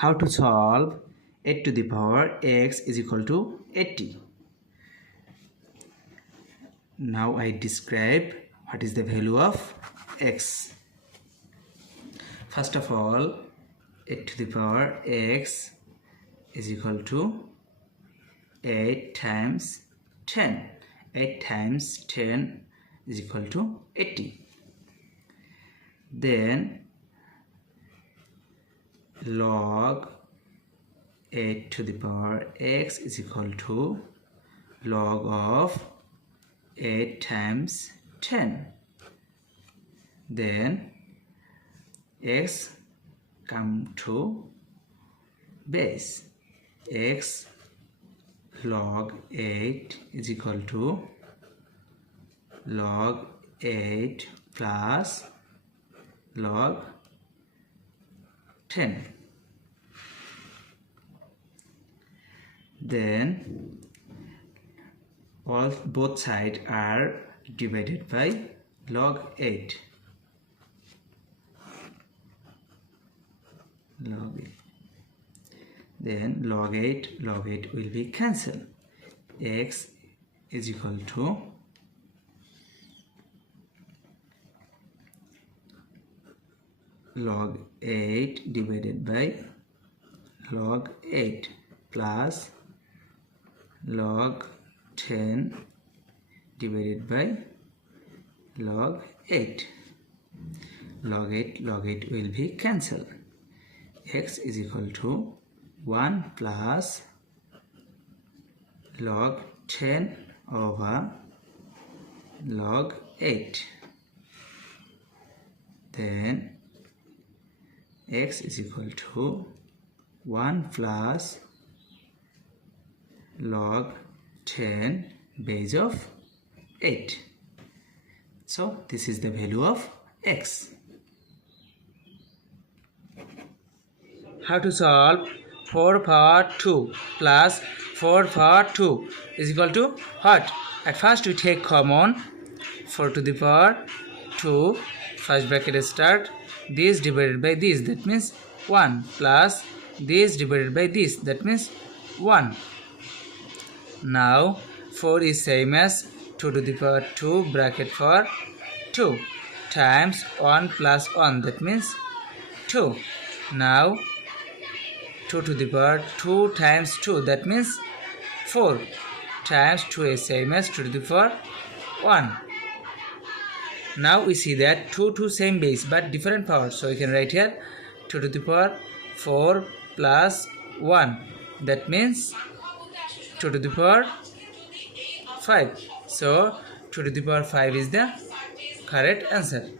How to solve 8 to the power x is equal to 80. Now I describe what is the value of x. First of all, 8 to the power x is equal to 8 times 10. 8 times 10 is equal to 80. Then log 8 to the power x is equal to log of 8 times 10. Then x come to base. X log 8 is equal to log 8 plus log 10. Then both sides are divided by log 8. Then log 8 will be cancelled. X is equal to log 8 divided by log 8 plus log 10 divided by log 8. Log 8 will be cancelled. X is equal to 1 plus log 10 over log 8. Then x is equal to 1 plus log 10 base of 8. So this is the value of x. How to solve 4 power 2 plus 4 power 2 is equal to what? At first we take common 4 to the power 2, first bracket start, this divided by this, that means 1, plus this divided by this, that means 1. Now 4 is same as 2 to the power 2 bracket for 2 times 1 plus 1, that means 2. Now 2 to the power 2 times 2, that means 4 times 2 is same as 2 to the power 1. Now we see that 2 same base but different power, so we can write here 2 to the power 4 plus 1, that means 2 to the power 5. So 2 to the power 5 is the correct answer.